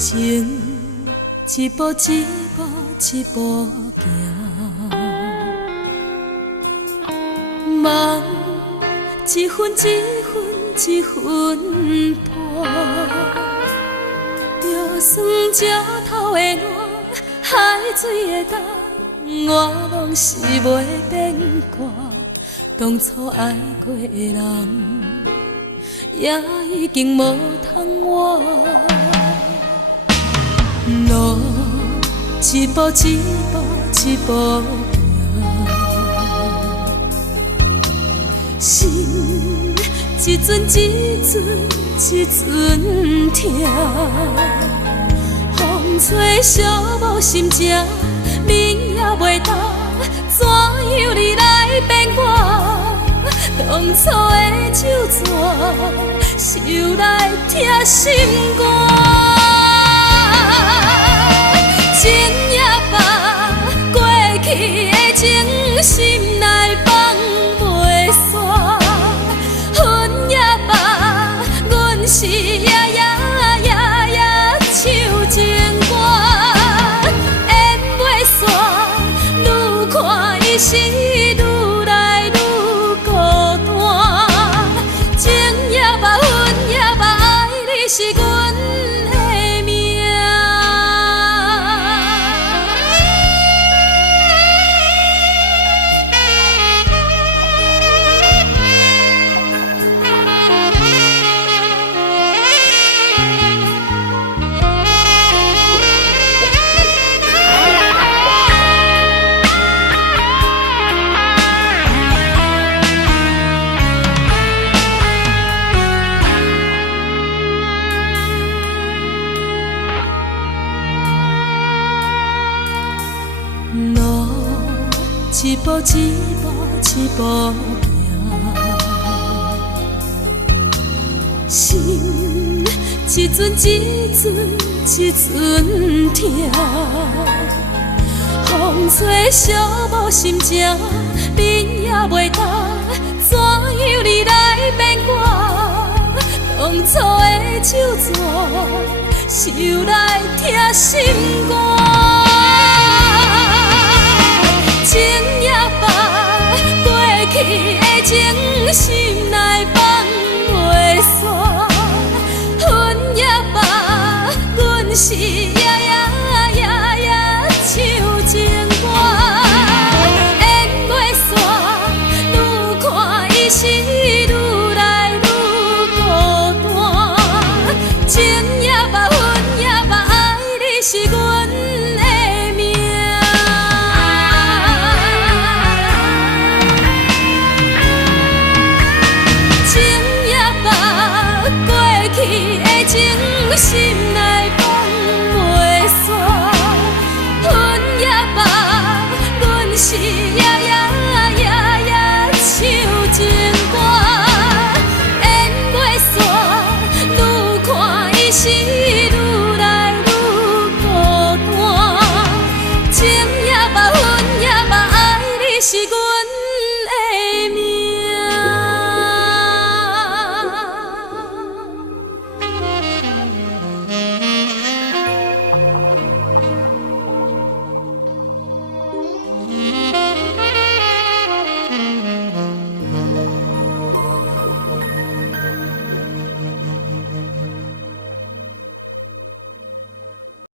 情一步一步一步行，梦一分一分一分破，就算石头的烂，海水的重，我拢是袂变卦。当初爱过的人，也已经无通我。路一步一步一步行，心一阵一阵一阵痛，风吹寂寞心情，忍也袂当，怎样你来变我？当初的手纸，收来疼心肝。情也放，过去的情，心内放袂煞。恨也放，阮是夜唱情歌，缘袂煞，愈看伊是愈来愈孤单。情也放，恨也放，爱你是阮的命。一步一步一步行，心一阵一阵一阵痛，风吹寂寞心情，忍也袂当，怎样你来变我？当初的手纸，收来疼心肝。情也放，过去的情，心内放袂煞。恨也放，阮是夜唱情歌，缘袂煞，愈看伊是愈来愈孤单。情也放，恨也放，爱你是阮的命。心